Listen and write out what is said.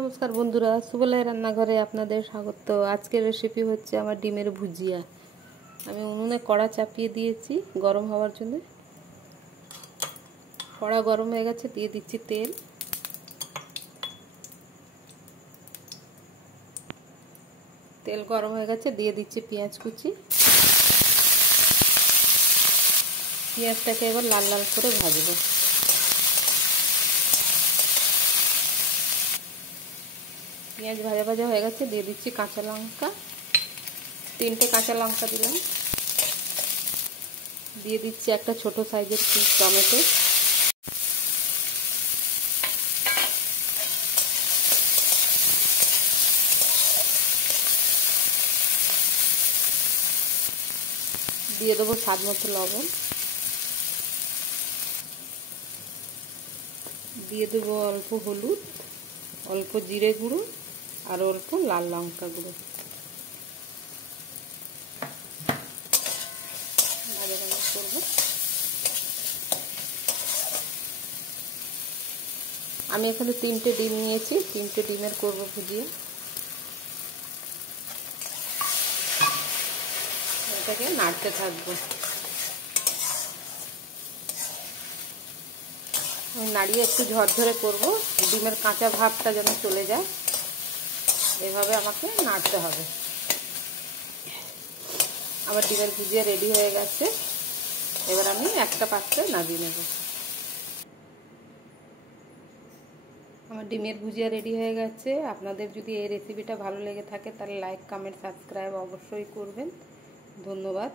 नमस्कार बंधुरा सुबलाई रान्नाघरे आपनादेर स्वागत। आजकेर रेसिपि होच्छे आमार डिमेर भुजिया। आमी उनुने कड़ा चापिए दिएछि गरम हওয়ার জন্য। कड़ा गरम हয়ে গেছে, দিয়ে দিচ্ছি তেল। তেল গরম হয়ে গেছে, দিয়ে দিচ্ছি পেঁয়াজ কুচি। পেঁয়াজটাকে এবার লাল লাল করে ভাজবো। পেঁয়াজ ভাজা ভাজা হয়ে গেছে, দিয়ে দিচ্ছি কাঁচা লঙ্কা। 3টে কাঁচা লঙ্কা দিলাম। দিয়ে দিচ্ছি একটা ছোট সাইজের পিস টমেটো। দিয়ে দেবো স্বাদ মতো লবণ। দিয়ে দেবো অল্প হলুদ, অল্প জিরে গুঁড়ো আর অল্প লাল লঙ্কা গুঁড়ো। ভাজা ভাজা করব। আমি এখানে 3টে ডিম নিয়েছি, 3টে ডিমের করব ভুজিয়া। এটাকে নাড়তে থাকবো। আমি নাড়িয়ে একটু ঝরঝরে করব, ডিমের কাঁচা ভাবটা যেন চলে যায়। এভাবে আমাকে নাড়তে হবে। আমার ডিমের ভুজিয়া রেডি হয়ে গেছে। এবার আমি একটা পাত্রে নামিয়ে নেব। আমার ডিমের ভুজিয়া রেডি হয়ে গেছে। আপনাদের যদি এই রেসিপিটা ভালো লেগে থাকে তাহলে লাইক, কমেন্ট, সাবস্ক্রাইব অবশ্যই করবেন। ধন্যবাদ।